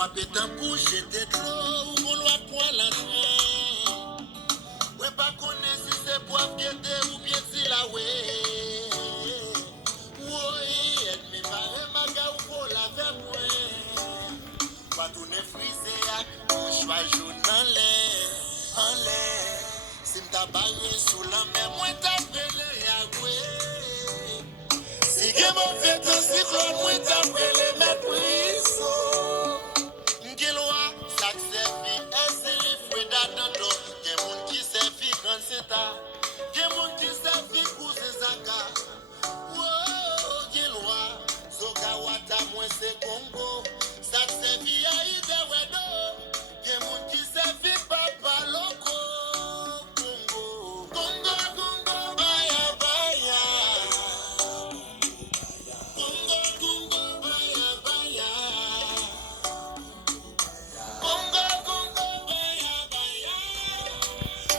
frappé ta bouche, j'étais trop, ou loi point l'enfant. Ouais, pas connaître si c'est poivre qui était ou bien si la ouais. Oui, elle me paraît ma gars ou pour la faire point. Pas tourner frisé à couche, pas jaune en l'air, en l'air. Si m'ta barré sous la mer, moi t'appelle Yahweh. Si que mon fait un cyclone, moi t'appelle mes prisons. M'kiloa, ça servi, est-ce les fruits d'attendre? Qu'un monde qui servi quand c'est ta, qu'un monde qui servi pour ses acas. Oh, Kiloa, Zokawata, moi c'est Congo. Ça servi à Idewedo. Qu'un monde qui servi papa loco. Congo, Congo, Congo, baya, baya. Congo, Congo, baya, baya. Congo, Congo, baya, baya.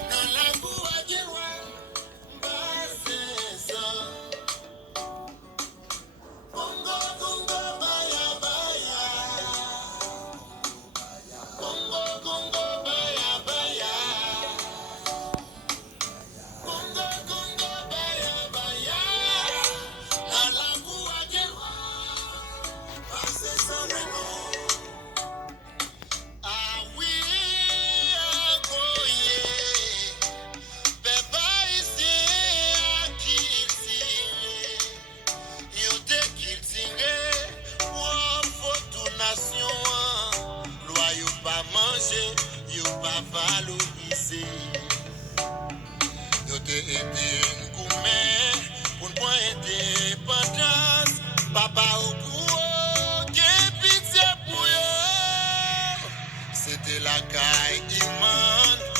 Dans la cour à Kiloa, bah c'est ça. Congo, Congo, baya, baya. Congo, Congo, baya, baya. Congo, Congo, baya, baya. Dans la cour à Kiloa, bah c'est ça, mais non. Ah oui, ah, goye. Papa ici, à qui tire. Yo te cultivé, ou faut nation. Loi yo pas manger, yo pas valoriser. Yo te aidé gourmet, pour ne point indépendance. Papa au cou, que pitié pour yo. C'était la caille qui manque.